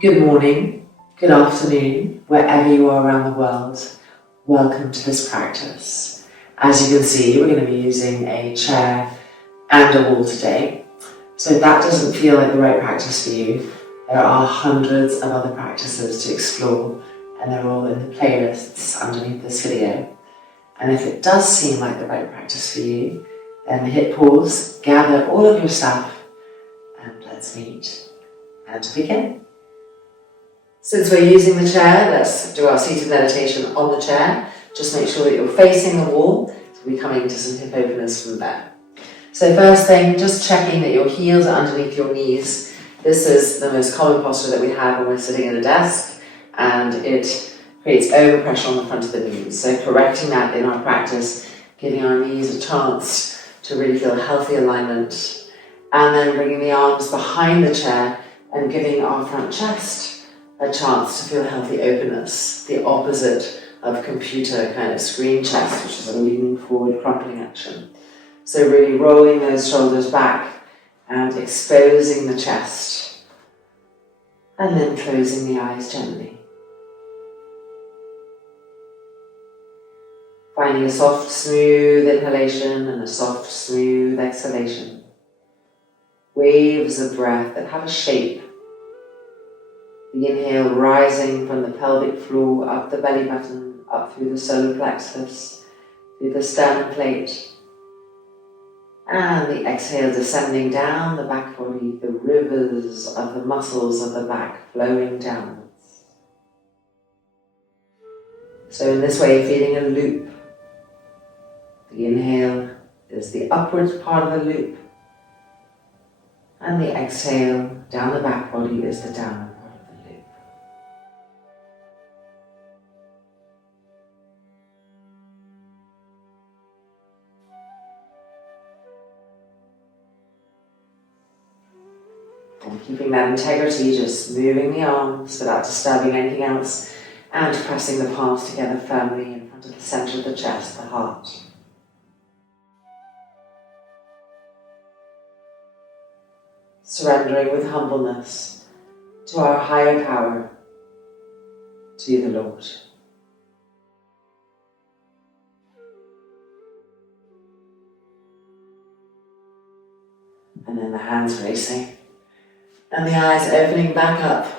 Good morning, good afternoon, wherever you are around the world. Welcome to this practice. As you can see, we're going to be using a chair and a wall today. So if that doesn't feel like the right practice for you, there are hundreds of other practices to explore, and they're all in the playlists underneath this video. And if it does seem like the right practice for you, then hit pause, gather all of your stuff, and let's meet and begin. Since we're using the chair, let's do our seated meditation on the chair. Just make sure that you're facing the wall, so we'll be coming to some hip openers from there. So first thing, just checking that your heels are underneath your knees. This is the most common posture that we have when we're sitting at a desk, and it creates overpressure on the front of the knees. So correcting that in our practice, giving our knees a chance to really feel healthy alignment, and then bringing the arms behind the chair and giving our front chest a chance to feel healthy openness, the opposite of computer kind of screen chest, which is a leaning forward crumpling action. So really rolling those shoulders back and exposing the chest, and then closing the eyes gently. Finding a soft, smooth inhalation and a soft, smooth exhalation. Waves of breath that have a shape. The inhale rising from the pelvic floor, up the belly button, up through the solar plexus, through the sternum plate. And the exhale descending down the back body, the rivers of the muscles of the back flowing downwards. So in this way, feeling a loop. The inhale is the upwards part of the loop, and the exhale down the back body is the downward. And keeping that integrity, just moving the arms without disturbing anything else, and pressing the palms together firmly in front of the center of the chest, the heart. Surrendering with humbleness to our higher power, to the Lord. And then the hands racing. And the eyes opening back up.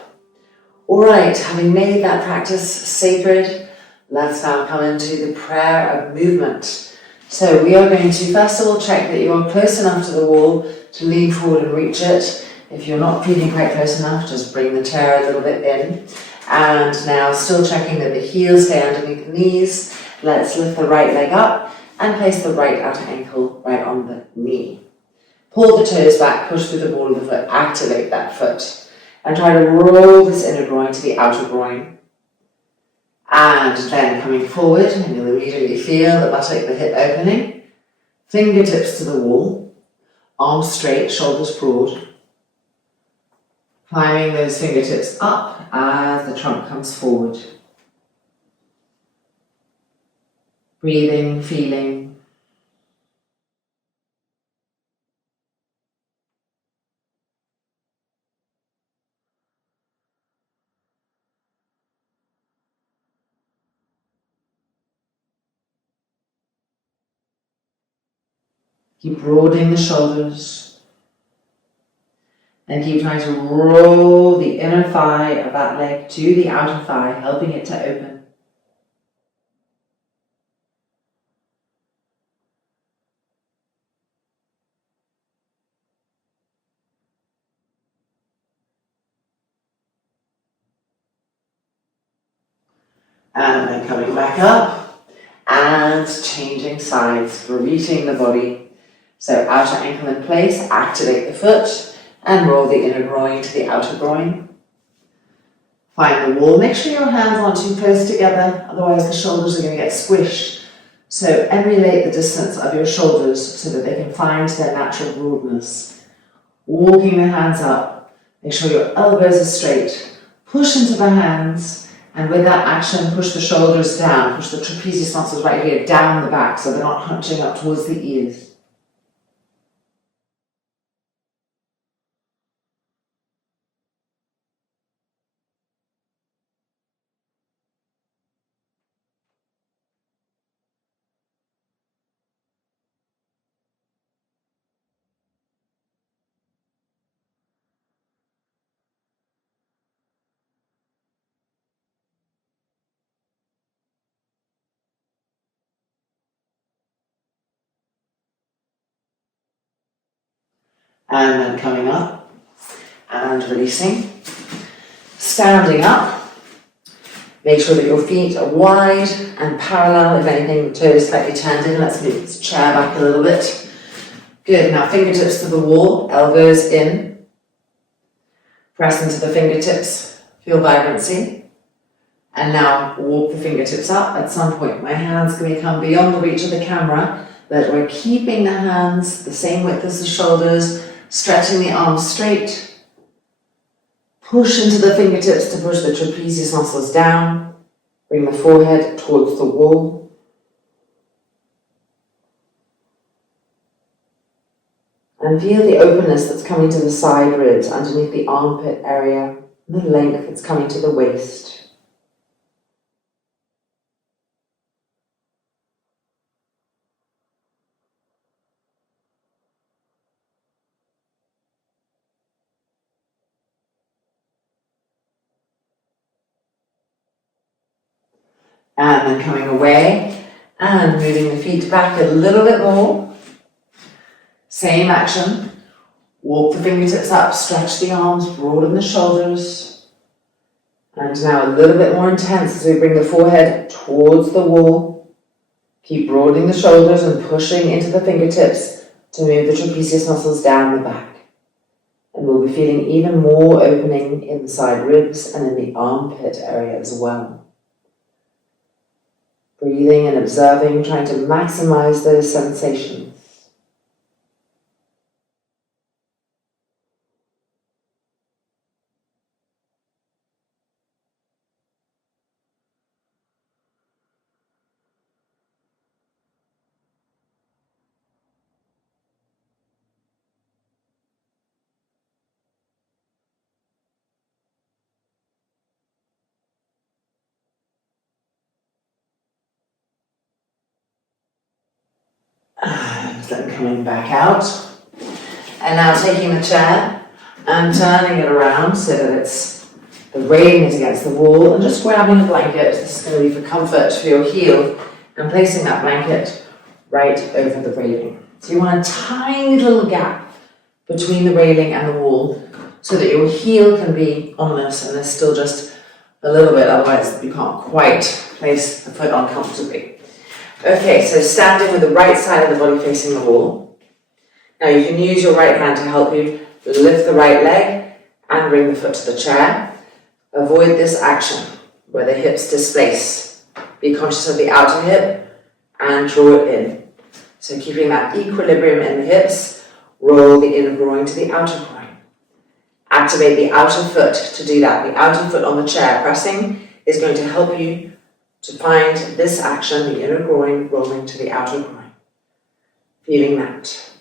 All right, having made that practice sacred, let's now come into the prayer of movement. So we are going to first of all check that you are close enough to the wall to lean forward and reach it. If you're not feeling quite close enough, just bring the chair a little bit in. And now still checking that the heels stay underneath the knees. Let's lift the right leg up and place the right outer ankle right on the knee. Pull the toes back, push through the ball of the foot, activate that foot. And try to roll this inner groin to the outer groin. And then coming forward, and you'll immediately feel the buttock, the hip opening. Fingertips to the wall. Arms straight, shoulders broad. Climbing those fingertips up as the trunk comes forward. Breathing, feeling. Keep broadening the shoulders. And keep trying to roll the inner thigh of that leg to the outer thigh, helping it to open. And then coming back up and changing sides, repeating the body. So outer ankle in place, activate the foot and roll the inner groin to the outer groin. Find the wall. Make sure your hands aren't too close together, otherwise the shoulders are going to get squished. So emulate the distance of your shoulders so that they can find their natural broadness. Walking the hands up, make sure your elbows are straight. Push into the hands, and with that action, push the shoulders down. Push the trapezius muscles right here down the back so they're not hunching up towards the ears. And then coming up and releasing. Standing up. Make sure that your feet are wide and parallel. If anything, the toes slightly turned in. Let's move this chair back a little bit. Good. Now fingertips to the wall, elbows in. Press into the fingertips. Feel vibrancy. And now walk the fingertips up. At some point, my hands can become beyond the reach of the camera, but we're keeping the hands the same width as the shoulders, stretching the arms straight. Push into the fingertips to push the trapezius muscles down. Bring the forehead towards the wall. And feel the openness that's coming to the side ribs, underneath the armpit area, and the length that's coming to the waist. And then coming away and moving the feet back a little bit more. Same action. Walk the fingertips up, stretch the arms, broaden the shoulders. And now a little bit more intense as we bring the forehead towards the wall. Keep broadening the shoulders and pushing into the fingertips to move the trapezius muscles down the back. And we'll be feeling even more opening in the side ribs and in the armpit area as well. Breathing and observing, trying to maximize those sensations. And then coming back out. And now taking the chair and turning it around so that it's the railing is against the wall, and just grabbing a blanket. This is going to be for comfort for your heel, and placing that blanket right over the railing. So you want a tiny little gap between the railing and the wall so that your heel can be on this and there's still just a little bit, otherwise you can't quite place the foot on comfortably. Okay, so standing with the right side of the body facing the wall. Now you can use your right hand to help you lift the right leg and bring the foot to the chair. Avoid this action where the hips displace. Be conscious of the outer hip and draw it in. So keeping that equilibrium in the hips, roll the inner groin to the outer groin. Activate the outer foot to do that. The outer foot on the chair pressing is going to help you to find this action, the inner groin rolling to the outer groin. Feeling that.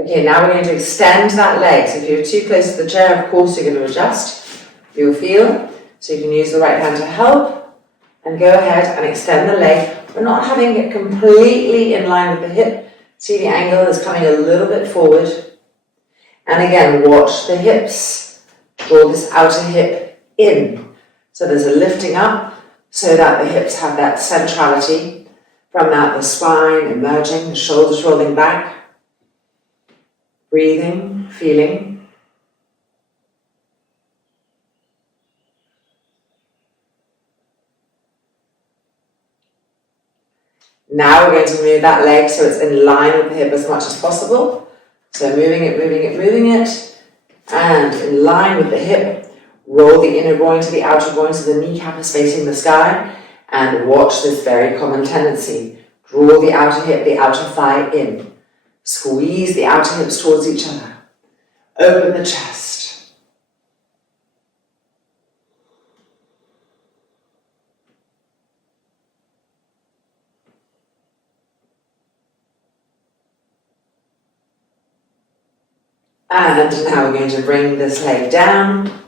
Okay, now we're going to extend that leg. So if you're too close to the chair, of course, you're going to adjust. You'll feel. So you can use the right hand to help and go ahead and extend the leg. We're not having it completely in line with the hip. See the angle is coming a little bit forward. And again, watch the hips. Draw this outer hip in. So there's a lifting up so that the hips have that centrality. From that, the spine emerging, the shoulders rolling back. Breathing, feeling. Now we're going to move that leg so it's in line with the hip as much as possible. So moving it, moving it, moving it. And in line with the hip, roll the inner groin to the outer groin so the kneecap is facing the sky. And watch this very common tendency. Draw the outer hip, the outer thigh in. Squeeze the outer hips towards each other. Open the chest. And now we're going to bring this leg down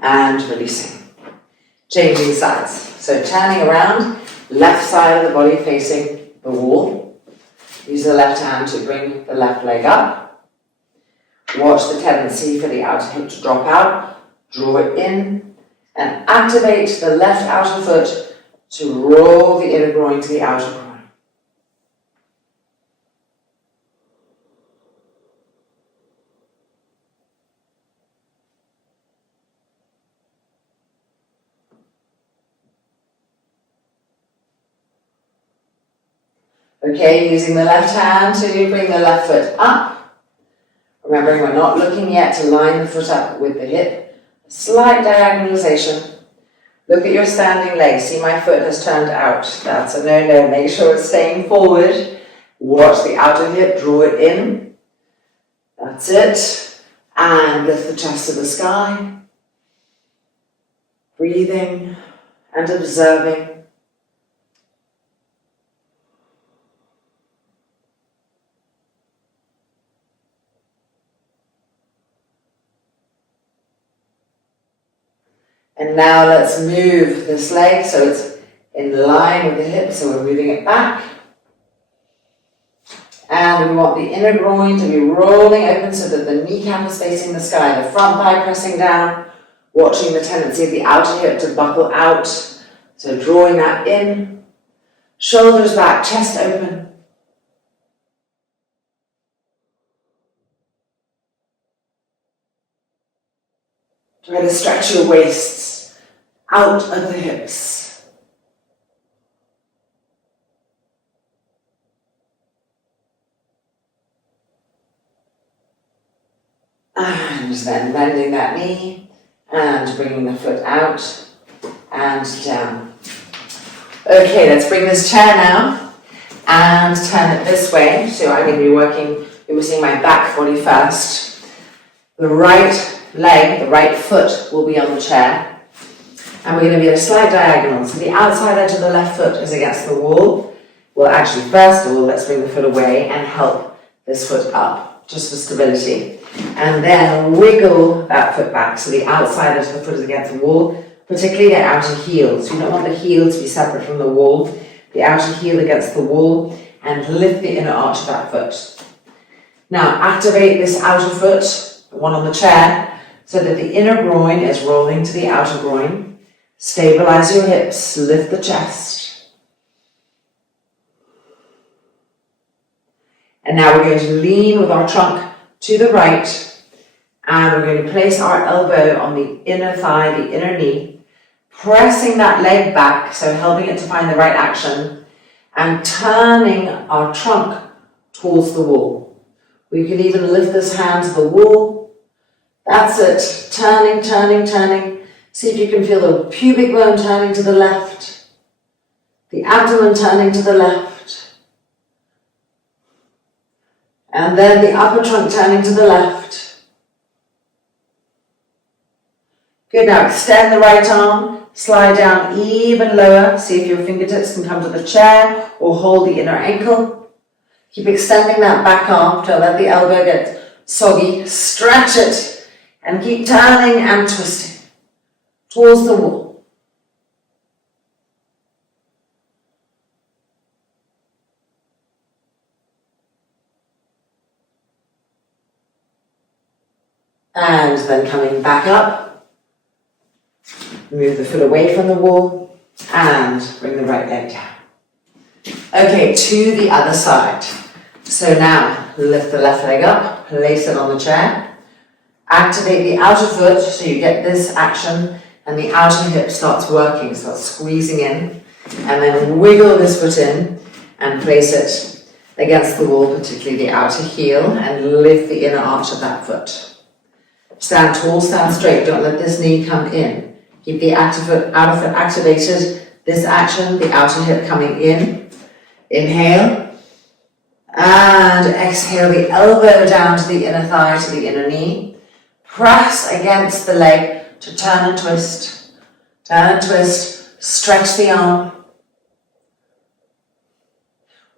and releasing. Changing sides. So turning around, left side of the body facing the wall. Use the left hand to bring the left leg up. Watch the tendency for the outer hip to drop out. Draw it in and activate the left outer foot to roll the inner groin to the outer groin. Okay, using the left hand to bring the left foot up. Remembering we're not looking yet to line the foot up with the hip. Slight diagonalization. Look at your standing leg. See, my foot has turned out. That's a no-no. Make sure it's staying forward. Watch the outer hip, draw it in. That's it. And lift the chest to the sky. Breathing and observing. And now let's move this leg so it's in line with the hip, so we're moving it back. And we want the inner groin to be rolling open so that the kneecap is facing the sky, the front thigh pressing down, watching the tendency of the outer hip to buckle out. So drawing that in, shoulders back, chest open. Try to stretch your waists out of the hips. And then bending that knee and bringing the foot out and down. Okay, let's bring this chair now and turn it this way. So I'm going to be working, you'll be seeing my back body first. The right leg, the right foot will be on the chair. And we're going to be at a slight diagonal. So the outside edge of the left foot is against the wall. Well, actually, first of all, let's bring the foot away and help this foot up, just for stability. And then wiggle that foot back. So the outside edge of the foot is against the wall, particularly the outer heel. So you don't want the heel to be separate from the wall. The outer heel against the wall, and lift the inner arch of that foot. Now, activate this outer foot, the one on the chair, so that the inner groin is rolling to the outer groin. Stabilize your hips, lift the chest. And now we're going to lean with our trunk to the right, and we're going to place our elbow on the inner thigh, the inner knee, pressing that leg back, so helping it to find the right action, and turning our trunk towards the wall. We can even lift this hand to the wall. That's it. Turning, turning, turning. See if you can feel the pubic bone turning to the left, the abdomen turning to the left, and then the upper trunk turning to the left. Good, now extend the right arm, slide down even lower. See if your fingertips can come to the chair or hold the inner ankle. Keep extending that back arm. Don't let the elbow get soggy. Stretch it and keep turning and twisting towards the wall. And then coming back up, move the foot away from the wall and bring the right leg down. Okay, to the other side. So now lift the left leg up, place it on the chair, activate the outer foot so you get this action and the outer hip starts working, starts squeezing in, and then wiggle this foot in and place it against the wall, particularly the outer heel, and lift the inner arch of that foot. Stand tall, stand straight, don't let this knee come in. Keep the outer foot activated, this action, the outer hip coming in. Inhale, and exhale the elbow down to the inner thigh, to the inner knee. Press against the leg to turn and twist, stretch the arm.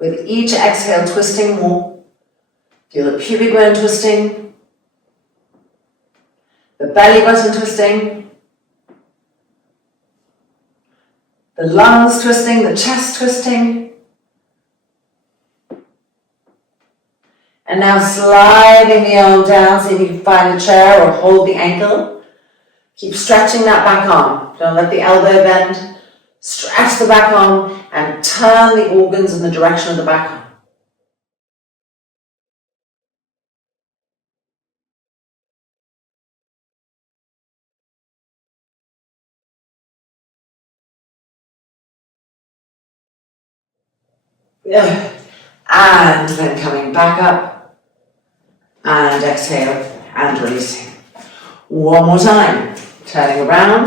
With each exhale, twisting more. Feel the pubic bone twisting, the belly button twisting, the lungs twisting, the chest twisting. And now sliding the arm down, see if you can find a chair or hold the ankle. Keep stretching that back arm. Don't let the elbow bend. Stretch the back arm and turn the organs in the direction of the back arm. Yeah. And then coming back up and exhale and releasing. One more time. Turning around,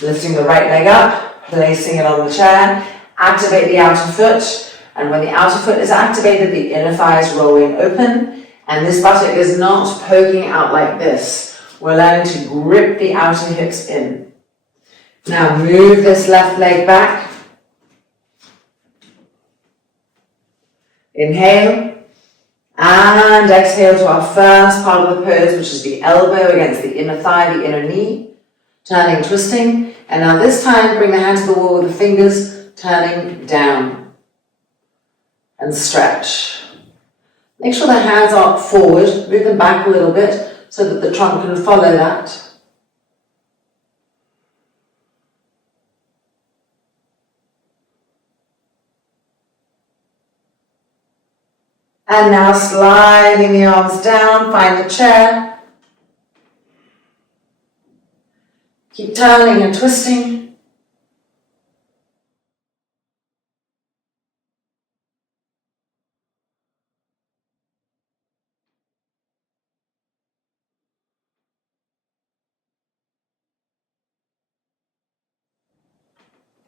lifting the right leg up, placing it on the chair, activate the outer foot, and when the outer foot is activated, the inner thigh is rolling open, and this buttock is not poking out like this. We're learning to grip the outer hips in. Now move this left leg back. Inhale, and exhale to our first part of the pose, which is the elbow against the inner thigh, the inner knee. Turning, twisting, and now this time bring the hand to the wall with the fingers turning down and stretch. Make sure the hands are forward, move them back a little bit so that the trunk can follow that. And now sliding the arms down, find the chair. Keep turning and twisting.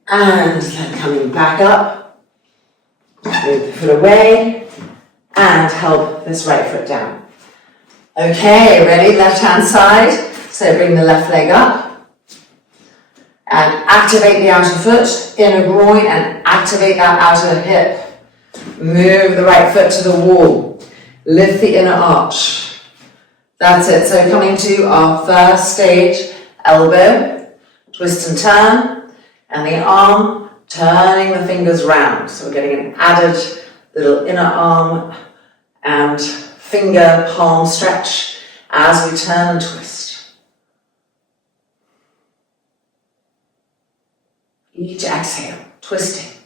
And then coming back up, move the foot away and help this right foot down. Okay, ready? Left hand side. So bring the left leg up. And activate the outer foot, inner groin, and activate that outer hip. Move the right foot to the wall. Lift the inner arch. That's it. So coming to our first stage, elbow, twist and turn, and the arm, turning the fingers round. So we're getting an added little inner arm and finger palm stretch as we turn and twist. Each exhale, twisting.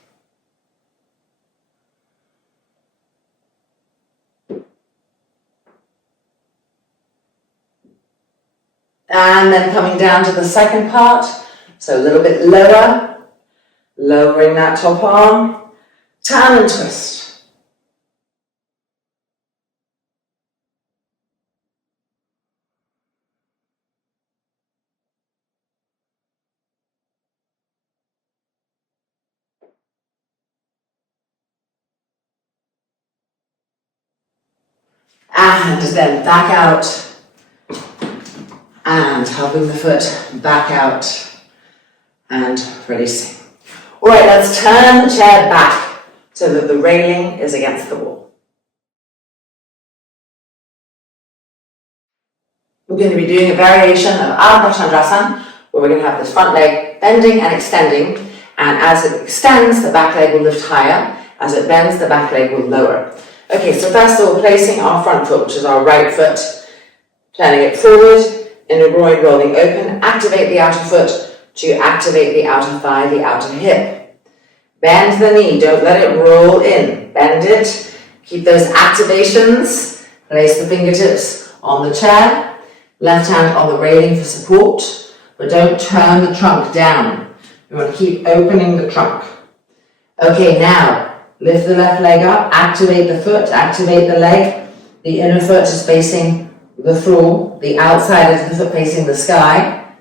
And then coming down to the second part, so a little bit lower, lowering that top arm, turn and twist. And then back out, and helping the foot back out, and releasing. All right, let's turn the chair back so that the railing is against the wall. We're going to be doing a variation of Ardha Chandrasana, where we're going to have this front leg bending and extending, and as it extends, the back leg will lift higher. As it bends, the back leg will lower. Okay, so first of all, placing our front foot, which is our right foot, turning it forward, inner groin rolling open, activate the outer foot to activate the outer thigh, the outer hip. Bend the knee, don't let it roll in. Bend it, keep those activations, place the fingertips on the chair, left hand on the railing for support, but don't turn the trunk down. You want to keep opening the trunk. Okay, now, lift the left leg up, activate the foot, activate the leg. The inner foot is facing the floor, the outside of the foot facing the sky.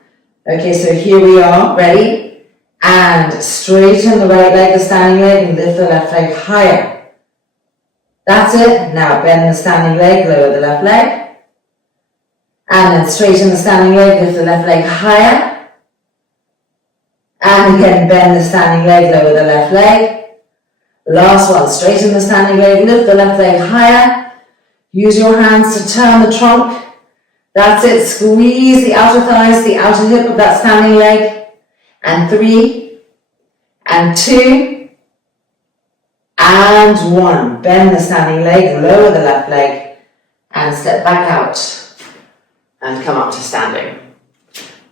Okay, so here we are, ready? And straighten the right leg, the standing leg, and lift the left leg higher. That's it. Now bend the standing leg, lower the left leg. And then straighten the standing leg, lift the left leg higher. And again, bend the standing leg, lower the left leg. Last one, straighten the standing leg, lift the left leg higher. Use your hands to turn the trunk. That's it, squeeze the outer thighs, the outer hip of that standing leg. And 3, and 2, and 1. Bend the standing leg, lower the left leg, and step back out. And come up to standing.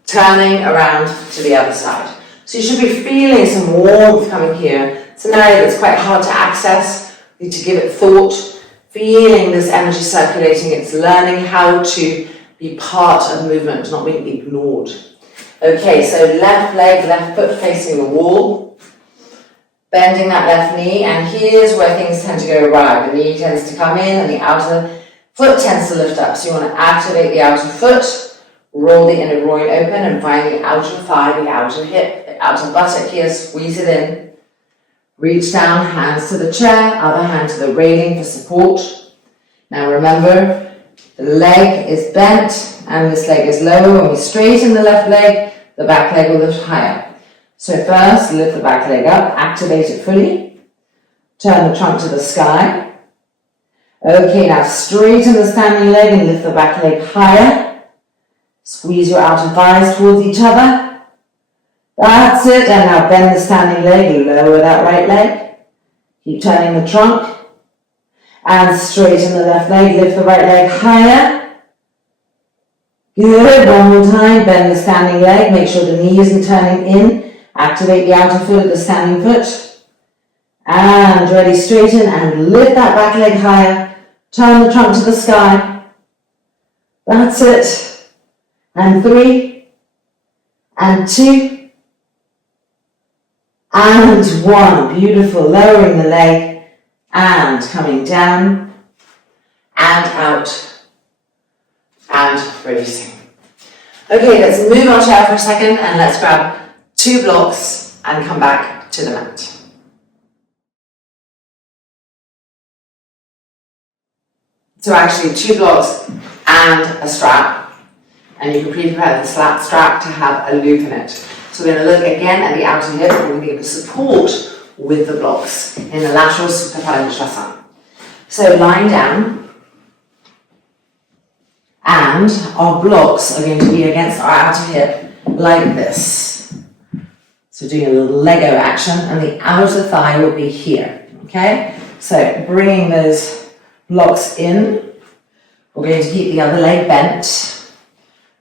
Turning around to the other side. So you should be feeling some warmth coming here. It's an area that's quite hard to access. You need to give it thought, feeling this energy circulating. It's learning how to be part of movement, not being ignored. Okay, so left leg, left foot facing the wall, bending that left knee, and here's where things tend to go awry. The knee tends to come in and the outer foot tends to lift up. So you want to activate the outer foot, roll the inner groin open and find the outer thigh, the outer hip, the outer buttock here, squeeze it in. Reach down, hands to the chair, other hand to the railing for support. Now remember, the leg is bent and this leg is lower. When we straighten the left leg, the back leg will lift higher. So first, lift the back leg up, activate it fully. Turn the trunk to the sky. Okay, now straighten the standing leg and lift the back leg higher. Squeeze your outer thighs towards each other. That's it, and now bend the standing leg, lower that right leg. Keep turning the trunk. And straighten the left leg, lift the right leg higher. Good, one more time, bend the standing leg, make sure the knee isn't turning in. Activate the outer foot of the standing foot. And ready, straighten and lift that back leg higher. Turn the trunk to the sky. That's it. And 3, and 2, and 1. Beautiful, lowering the leg and coming down and out. And releasing. Okay, let's move our chair for a second and let's grab 2 blocks and come back to the mat. So actually 2 blocks and a strap, and you can prepare the strap to have a loop in it. So we're going to look again at the outer hip, and we're going to give the support with the blocks in the lateral Supinapala. So lying down, and our blocks are going to be against our outer hip like this. So doing a little Lego action, and the outer thigh will be here, okay? So bringing those blocks in, we're going to keep the other leg bent,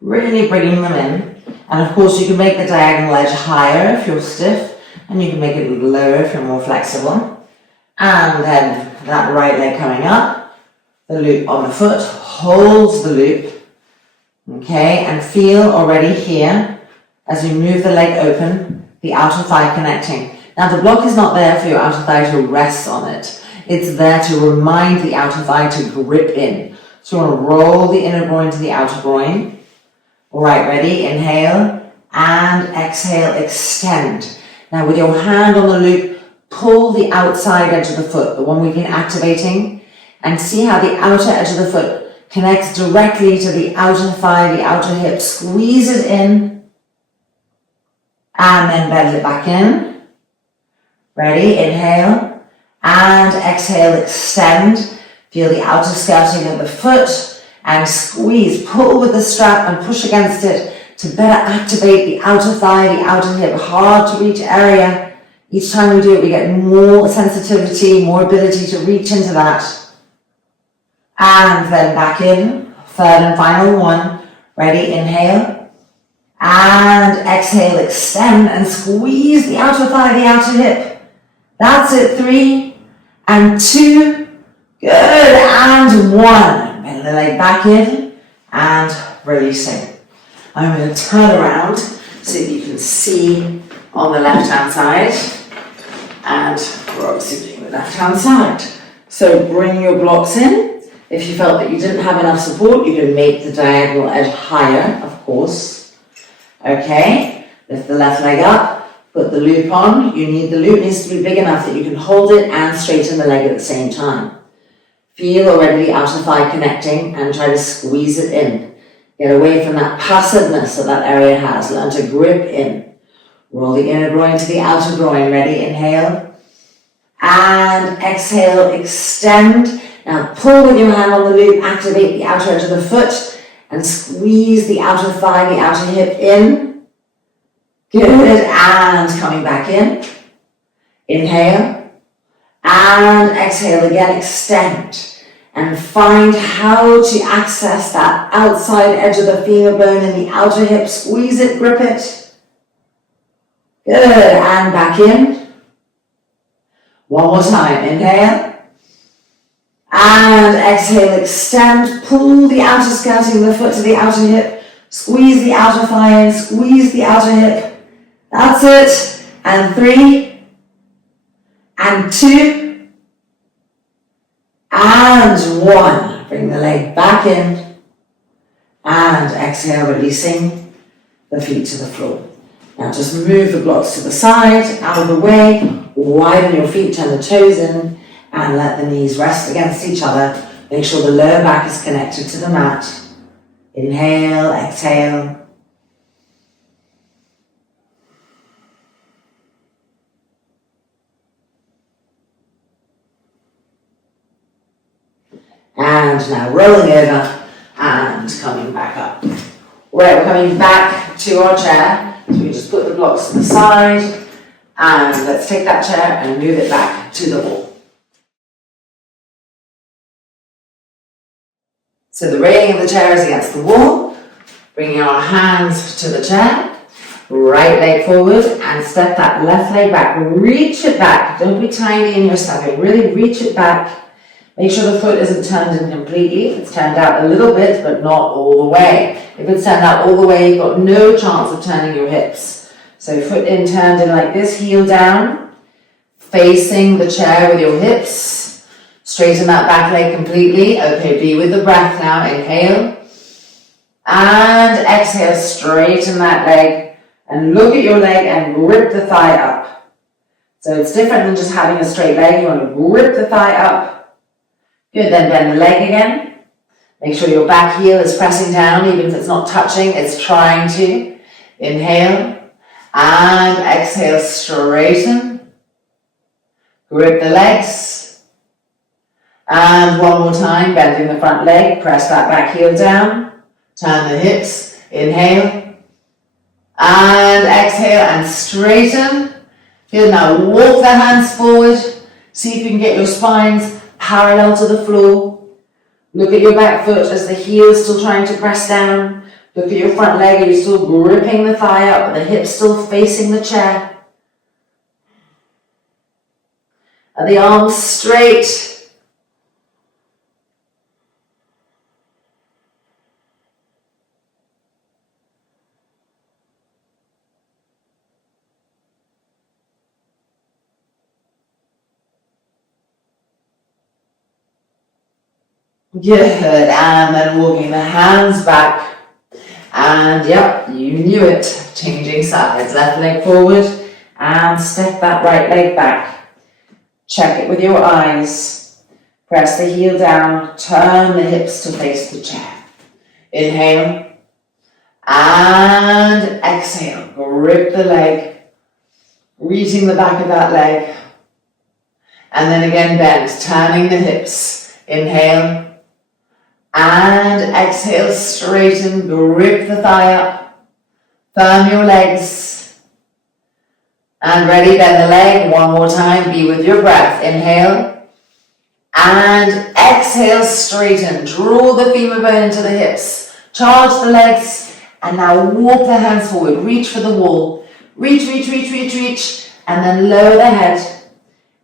really bringing them in. And of course you can make the diagonal edge higher if you're stiff, and you can make it a little lower if you're more flexible. And then that right leg coming up, the loop on the foot, holds the loop, okay, and feel already here, as we move the leg open, the outer thigh connecting. Now the block is not there for your outer thigh to rest on it. It's there to remind the outer thigh to grip in. So you want to roll the inner groin to the outer groin. All right, ready? Inhale and exhale, extend. Now with your hand on the loop, pull the outside edge of the foot, the one we've been activating, and see how the outer edge of the foot connects directly to the outer thigh, the outer hip. Squeeze it in, and then bend it back in. Ready? Inhale, and exhale, extend. Feel the outer skirting of the foot, and squeeze, pull with the strap and push against it to better activate the outer thigh, the outer hip, hard to reach area. Each time we do it, we get more sensitivity, more ability to reach into that. And then back in, third and final one. Ready? Inhale. And exhale, extend and squeeze the outer thigh, the outer hip. That's it, 3 and 2. Good, and 1. Bend the leg back in and releasing. I'm going to turn around so that you can see on the left-hand side. And we're obviously doing the left-hand side. So bring your blocks in. If you felt that you didn't have enough support, you can make the diagonal edge higher, of course. Okay, lift the left leg up, put the loop on. The loop needs to be big enough that you can hold it and straighten the leg at the same time. Feel already the outer thigh connecting and try to squeeze it in. Get away from that passiveness that that area has. Learn to grip in. Roll the inner groin to the outer groin. Ready? Inhale. And exhale, extend. Now pull with your hand on the loop, activate the outer edge of the foot and squeeze the outer thigh, the outer hip in. Good, and coming back in. Inhale and exhale again, extend. And find how to access that outside edge of the femur bone in the outer hip. Squeeze it, grip it. Good, and back in. One more time, inhale. And exhale, extend, pull the outer skirting of the foot to the outer hip. Squeeze the outer thigh in, squeeze the outer hip. That's it. And 3, and 2, and 1. Bring the leg back in. And exhale, releasing the feet to the floor. Now just move the blocks to the side, out of the way. Widen your feet, turn the toes in, and let the knees rest against each other. Make sure the lower back is connected to the mat. Inhale, exhale. And now rolling over and coming back up. Right, we're coming back to our chair. So we just put the blocks to the side and let's take that chair and move it back to the wall. So the railing of the chair is against the wall. Bringing our hands to the chair. Right leg forward and step that left leg back. Reach it back. Don't be tiny in your stepping. Really reach it back. Make sure the foot isn't turned in completely. It's turned out a little bit, but not all the way. If it's turned out all the way, you've got no chance of turning your hips. So foot in, turned in like this, heel down, facing the chair with your hips. Straighten that back leg completely. Okay, be with the breath now. Inhale. And exhale, straighten that leg. And look at your leg and grip the thigh up. So it's different than just having a straight leg. You want to grip the thigh up. Good, then bend the leg again. Make sure your back heel is pressing down, even if it's not touching, it's trying to. Inhale, and exhale, straighten. Grip the legs. And one more time, bending the front leg, press that back heel down. Turn the hips, inhale. And exhale, and straighten. Good, now walk the hands forward. See if you can get your spines parallel to the floor. Look at your back foot as the heel is still trying to press down. Look at your front leg, are you still gripping the thigh up, the hips still facing the chair? Are the arms straight? Good, and then walking the hands back, and yep, you knew it, changing sides, left leg forward, and step that right leg back, check it with your eyes, press the heel down, turn the hips to face the chair, inhale, and exhale, grip the leg, reaching the back of that leg, and then again bend, turning the hips, inhale, and exhale, straighten, grip the thigh up, firm your legs, and ready, bend the leg, one more time, be with your breath, inhale, and exhale, straighten, draw the femur bone into the hips, charge the legs, and now walk the hands forward, reach for the wall, reach, and then lower the head,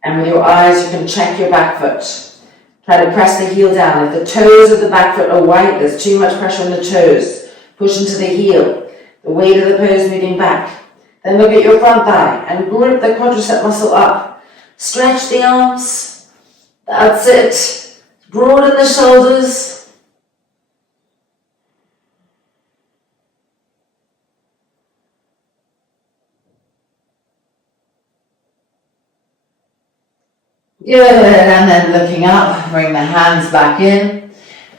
and with your eyes you can check your back foot. Try to press the heel down. If the toes of the back foot are white, there's too much pressure on the toes. Push into the heel. The weight of the pose moving back. Then look at your front thigh and grip the quadricep muscle up. Stretch the arms. That's it. Broaden the shoulders. Good, and then looking up, bring the hands back in,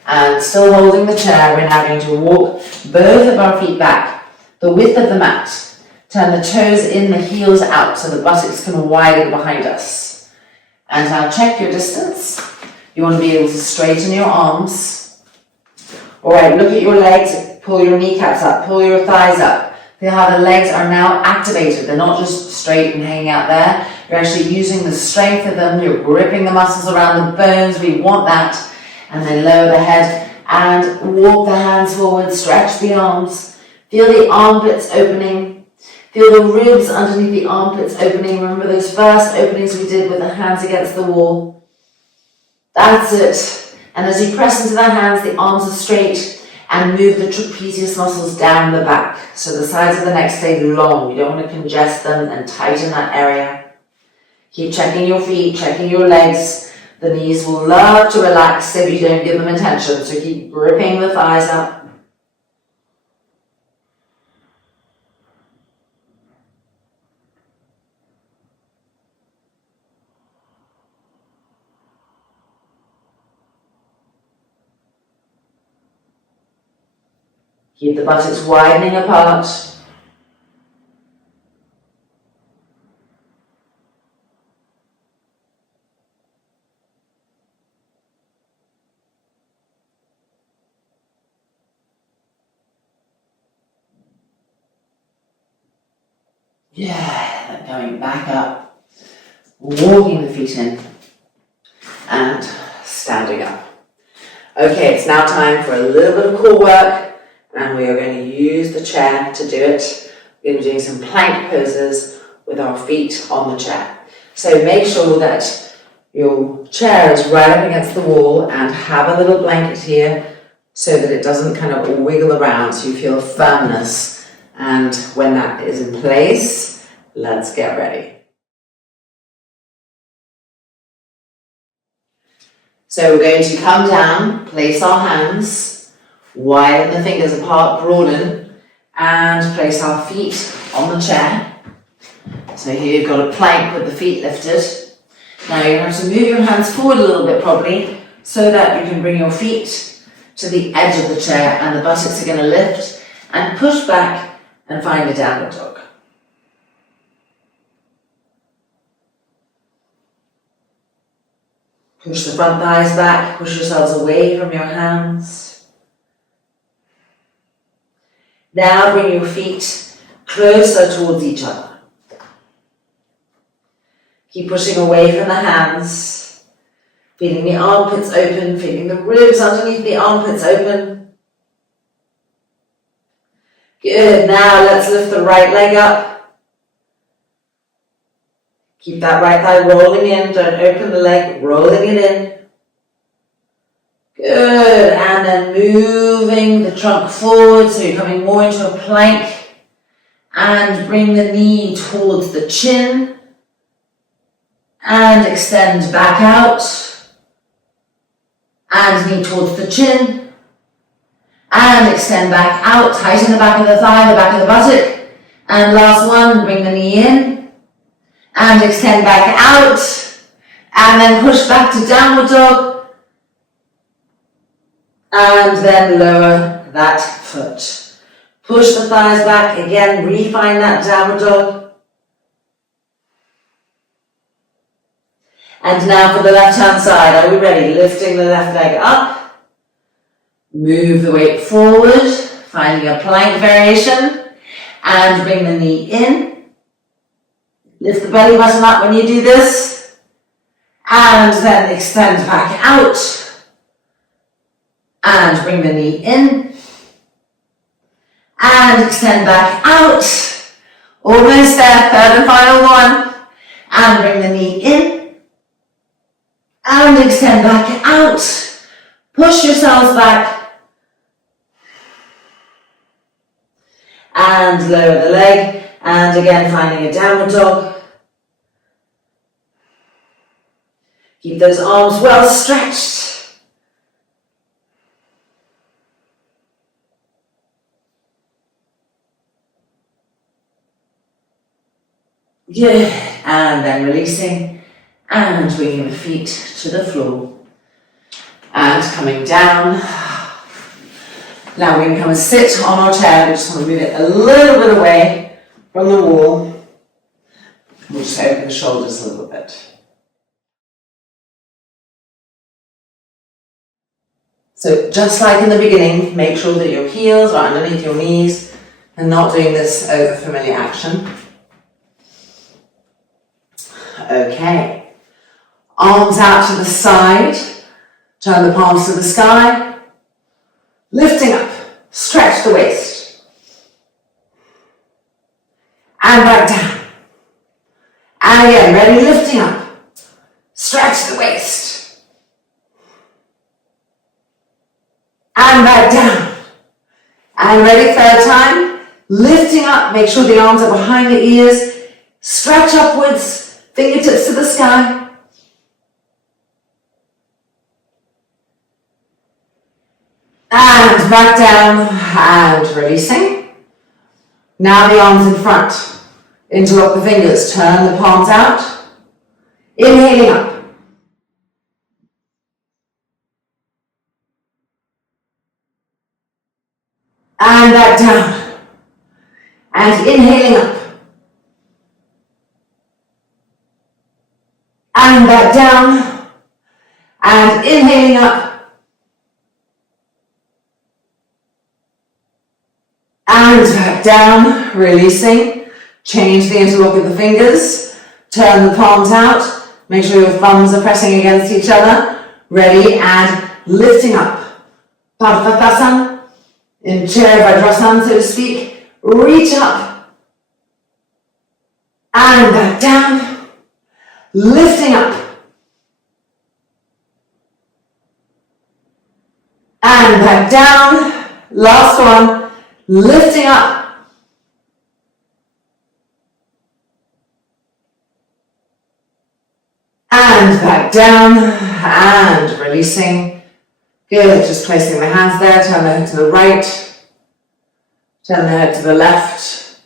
and still holding the chair, we're now going to walk both of our feet back, the width of the mat. Turn the toes in, the heels out, so the buttocks can widen behind us. And now check your distance. You want to be able to straighten your arms. Alright, look at your legs, pull your kneecaps up, pull your thighs up. Feel how the legs are now activated. They're not just straight and hanging out there. You're actually using the strength of them. You're gripping the muscles around the bones. We want that. And then lower the head and walk the hands forward. Stretch the arms. Feel the armpits opening. Feel the ribs underneath the armpits opening. Remember those first openings we did with the hands against the wall? That's it. And as you press into the hands, the arms are straight, and move the trapezius muscles down the back. So the sides of the neck stay long. You don't want to congest them and tighten that area. Keep checking your feet, checking your legs. The knees will love to relax if you don't give them attention. So keep gripping the thighs up. Keep the buttocks widening apart. Yeah, then going back up, walking the feet in, and standing up. Okay, it's now time for a little bit of core work. And we are going to use the chair to do it. We're going to be doing some plank poses with our feet on the chair. So make sure that your chair is right up against the wall and have a little blanket here so that it doesn't kind of wiggle around, so you feel firmness. And when that is in place, let's get ready. So we're going to come down, place our hands, widen the fingers apart, broaden, and place our feet on the chair. So here you've got a plank with the feet lifted. Now you're going to have to move your hands forward a little bit probably, so that you can bring your feet to the edge of the chair and the buttocks are going to lift and push back and find a downward dog. Push the front thighs back, push yourselves away from your hands. Now bring your feet closer towards each other. Keep pushing away from the hands, feeling the armpits open, feeling the ribs underneath the armpits open. Good, now let's lift the right leg up. Keep that right thigh rolling in, don't open the leg, rolling it in. Good, and then moving the trunk forward, so you're coming more into a plank. And bring the knee towards the chin. And extend back out. And knee towards the chin. And extend back out, tighten the back of the thigh, the back of the buttock. And last one, bring the knee in. And extend back out. And then push back to downward dog. And then lower that foot. Push the thighs back, again, refine that downward dog. And now for the left hand side, are we ready? Lifting the left leg up. Move the weight forward, finding a plank variation. And bring the knee in. Lift the belly button up when you do this. And then extend back out. And bring the knee in. And extend back out. Almost there, third and final one. And bring the knee in. And extend back out. Push yourselves back. And lower the leg. And again, finding a downward dog. Keep those arms well stretched. Good, and then releasing and bringing the feet to the floor and coming down. Now we're going to come and sit on our chair. We just want to move it a little bit away from the wall. We'll just open the shoulders a little bit. So just like in the beginning, make sure that your heels are underneath your knees and not doing this over familiar action. Okay, arms out to the side, turn the palms to the sky, lifting up, stretch the waist. and back down. And again, ready, lifting up. Stretch the waist. And back down. And ready, third time. Lifting up, make sure the arms are behind the ears. Stretch upwards, fingertips to the sky. And back down and releasing. Now the arms in front. Interlock the fingers, turn the palms out. Inhaling up. And back down. And inhaling up. And back down. And inhaling up. And back down, releasing. Change the interlock of the fingers. Turn the palms out. Make sure your thumbs are pressing against each other. Ready, and lifting up. Padmatasana, in chair Vajrasana, so to speak. Reach up. And back down. Lifting up. And back down. Last one. Lifting up. And back down. And releasing. Good. Just placing the hands there. Turn the head to the right. Turn the head to the left.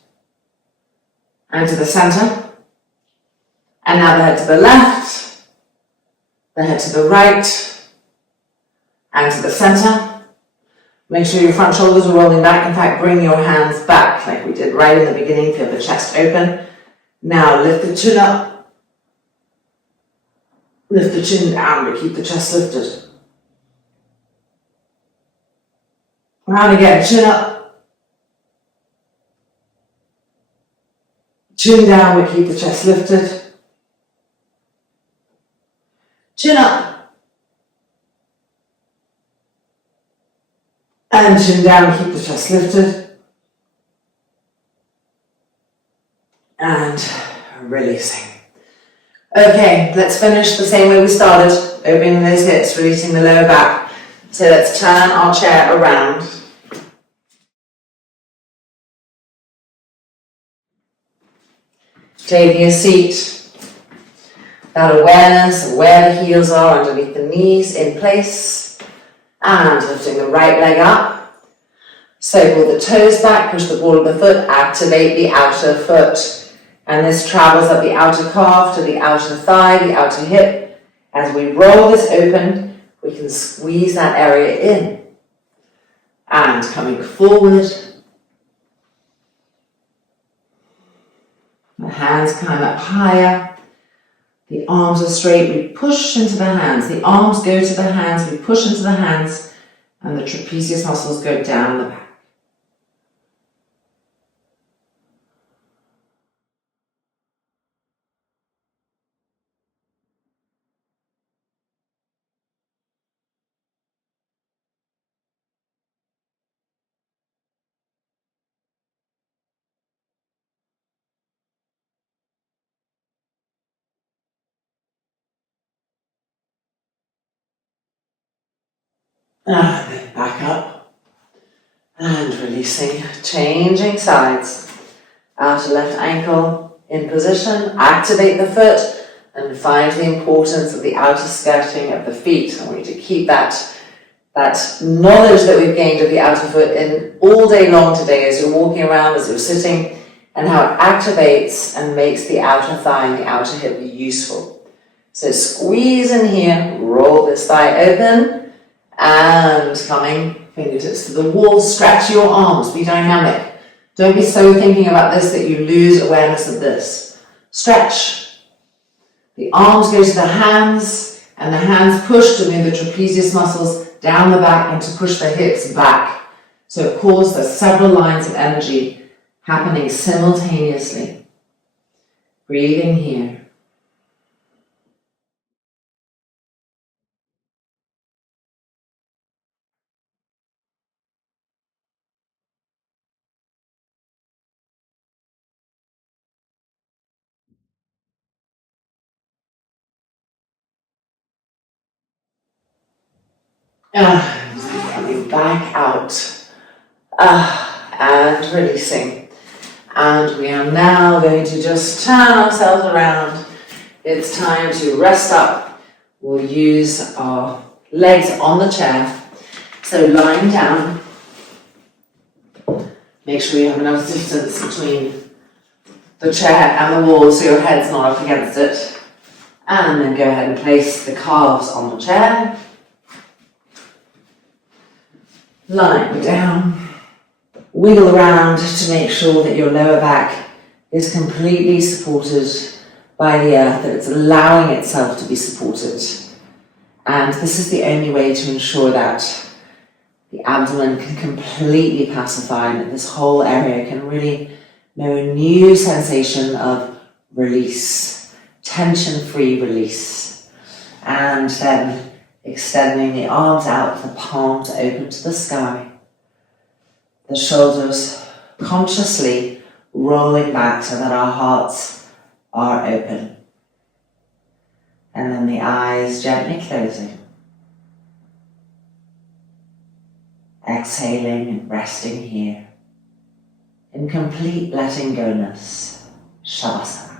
And to the center. And now the head to the left. The head to the right. And to the center. Make sure your front shoulders are rolling back. In fact, bring your hands back like we did right in the beginning. Feel the chest open. Now lift the chin up. Lift the chin down to keep the chest lifted. Round again, chin up. Chin down, we keep the chest lifted. Chin up. And chin down, keep the chest lifted. And releasing. Okay, let's finish the same way we started. Opening those hips, releasing the lower back. So let's turn our chair around. Taking a seat. That awareness of where the heels are underneath the knees in place. And lifting the right leg up. So pull the toes back, push the ball of the foot, activate the outer foot. And this travels up the outer calf to the outer thigh, the outer hip. As we roll this open, we can squeeze that area in. And coming forward. The hands climb up higher. The arms are straight, we push into the hands. The arms go to the hands, we push into the hands, and the trapezius muscles go down the back. And then back up. And releasing, changing sides. Outer left ankle in position, activate the foot, and find the importance of the outer skirting of the feet. I want you to keep that knowledge that we've gained of the outer foot in all day long today as you're walking around, as you're sitting, and how it activates and makes the outer thigh and the outer hip useful. So squeeze in here, roll this thigh open, and coming fingertips to the wall, stretch your arms, be dynamic. Don't be so thinking about this that you lose awareness of this. Stretch. The arms go to the hands, and the hands push to move the trapezius muscles down the back and to push the hips back. So of course there's several lines of energy happening simultaneously. Breathing here. Coming back out. And releasing. And we are now going to just turn ourselves around. It's time to rest up. We'll use our legs on the chair. So lying down. Make sure you have enough distance between the chair and the wall so your head's not up against it. And then go ahead and place the calves on the chair. Lying down. Wiggle around to make sure that your lower back is completely supported by the earth, that it's allowing itself to be supported. And this is the only way to ensure that the abdomen can completely pacify and that this whole area can really know a new sensation of release, tension-free release. And then extending the arms out, the palms open to the sky. The shoulders consciously rolling back so that our hearts are open. And then the eyes gently closing. Exhaling and resting here in complete letting go-ness, Shavasana.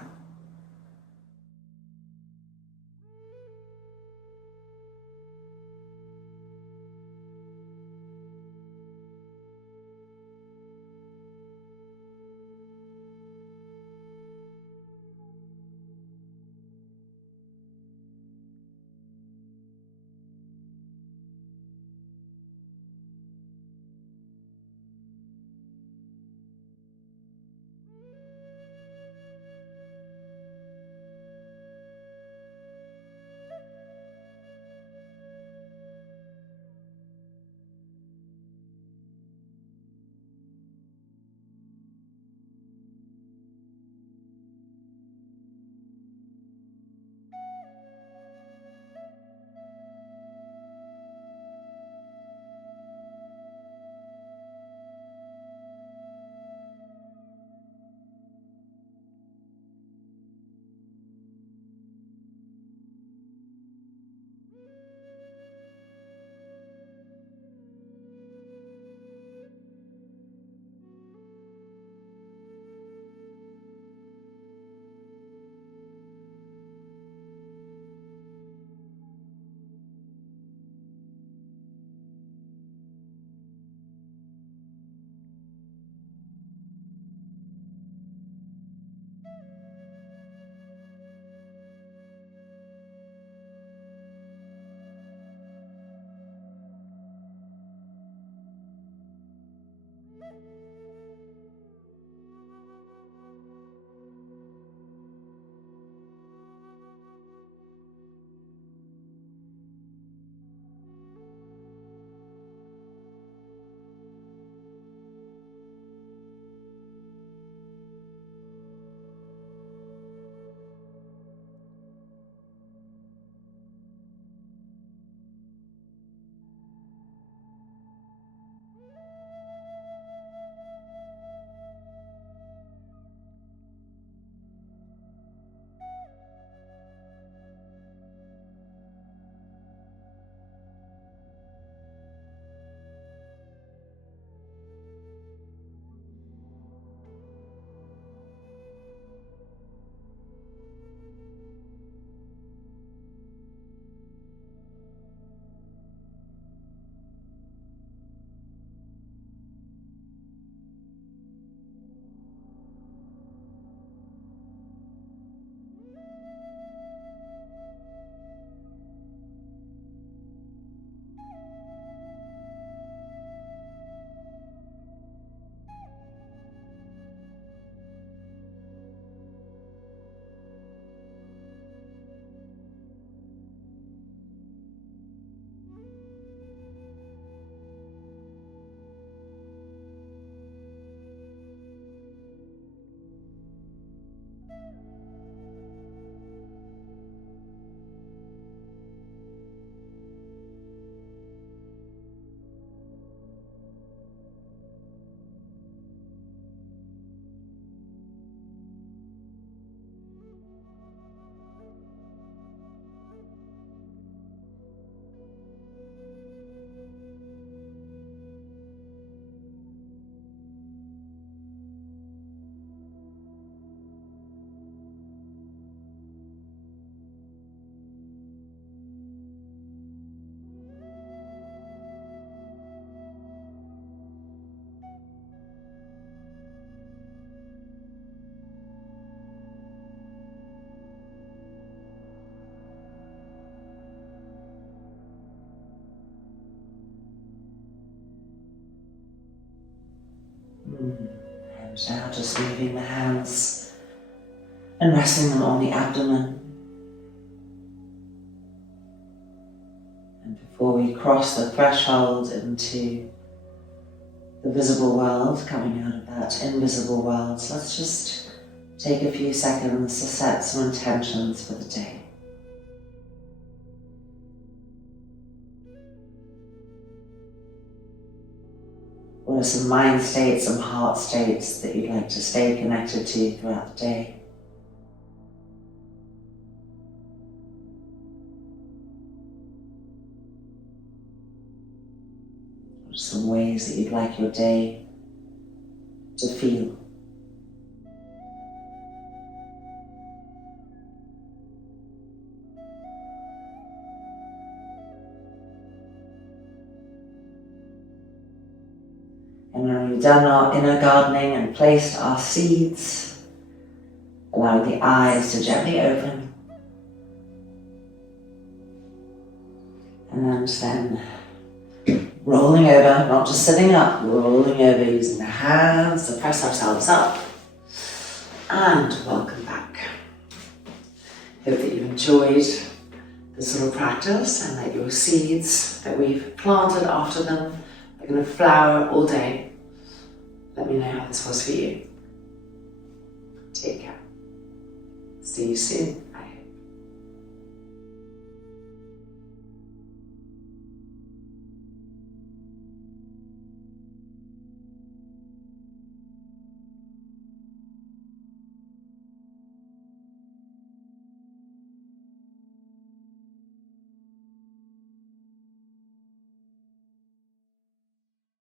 And now just moving the hands and resting them on the abdomen. And before we cross the threshold into the visible world, coming out of that invisible world, so let's just take a few seconds to set some intentions for the day. What are some mind states, some heart states that you'd like to stay connected to throughout the day? What are some ways that you'd like your day to feel? And when we've done our inner gardening and placed our seeds, allowing the eyes to gently open, and then rolling over, not just sitting up, rolling over using the hands to press ourselves up. And welcome back. Hope that you enjoyed this little practice and that your seeds that we've planted after them are going to flower all day. Let me know how this was for you. Take care. See you soon. Bye.